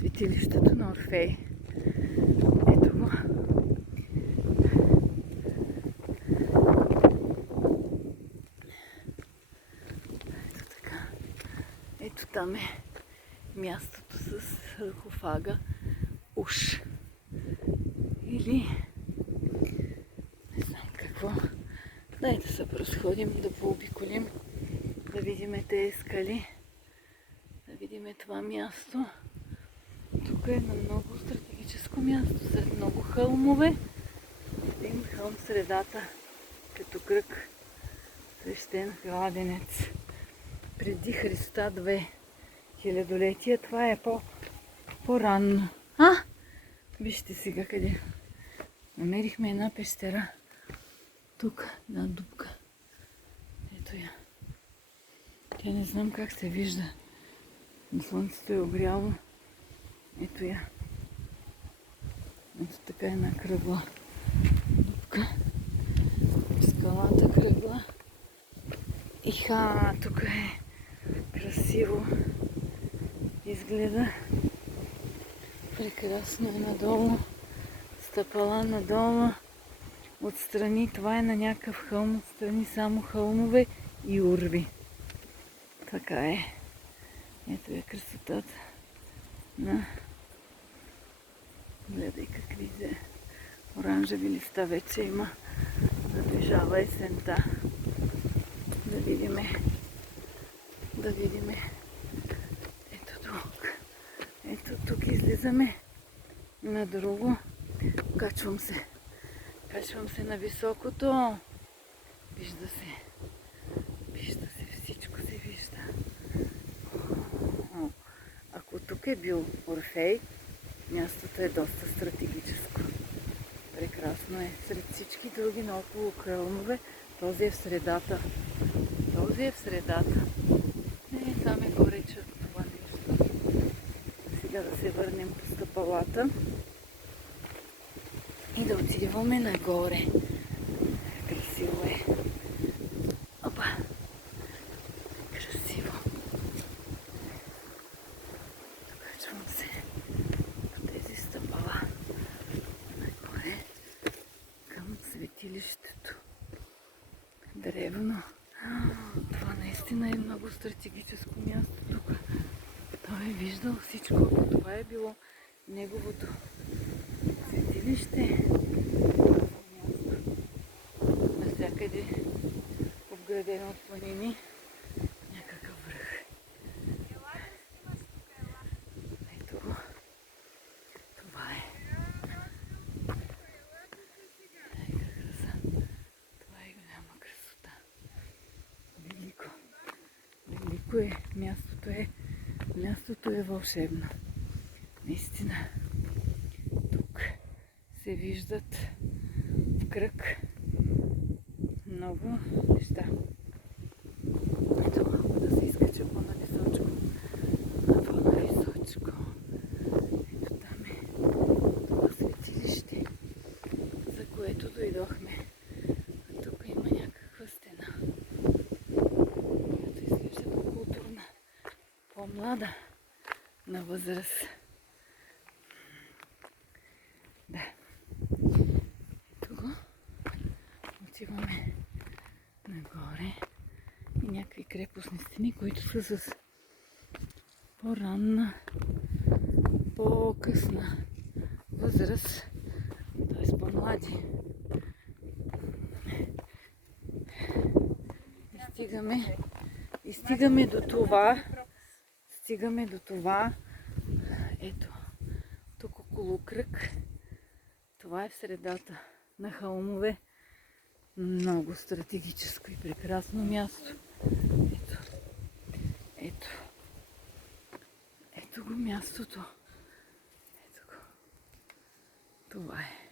светилището на Орфей. Ето го. Ето така. Ето там е мястото с саркофага Уш. Или не знам какво. Дайте се разходим, да пообиколим, да видим тези скали, да видим това място. Тук е на много стратегическо място, сред много хълмове. Един хълм в средата, като кръг, свещен кладенец. Преди Христа 2 хилядолетия, това е по-ранно. Вижте сега къде. Намерихме една пещера. Тук, една дупка. Ето я. Тя не знам как се вижда. На слънцето е огряло. Ето я. Ето така една кръгла дупка. Скалата кръгла. Тук е красиво. Изгледа. Прекрасно е надолу. Стъпала надолу. Отстрани, това е на някакъв хълм, отстрани само хълмове и урви. Така е. Ето е красотата на... Гледай какви оранжеви листа вече има. Наближава есента. Да видиме. Ето тук. Ето тук излизаме на друго. Качвам се на високото. Вижда се, всичко се вижда. Ако тук е бил Орфей, мястото е доста стратегическо. Прекрасно е. Сред всички други наоколо хълмове, този е в средата. Там е горече това нещо. Сега да се върнем по стъпалата. И да отидваме нагоре. Красиво е. Опа! Красиво. Качвам се по тези стъпала нагоре към светилището. Древно. Това наистина е много стратегическо място тук. Той е виждал всичко. Ако това е било неговото светилище, навсякъде обградено от планини, някакъв връх. Ето го. Това е. Това е голяма красота. Велико е. Мястото е вълшебно. Наистина. Тук се виждат в кръг много неща. Ето, да се изкача по-нависочко. Ето там е това светилище, за което дойдохме. А тук има някаква стена, която изглежда по-културна, по-млада на възраст. Да. Ето го. Отиваме нагоре и някакви крепостни стени, които са с по-ранна, по-късна възраст, т.е. по-млади. И стигаме до това. Ето, тук около кръг. Това е в средата на хълмове. Много стратегическо и прекрасно място. Ето го мястото. Ето го. Това е.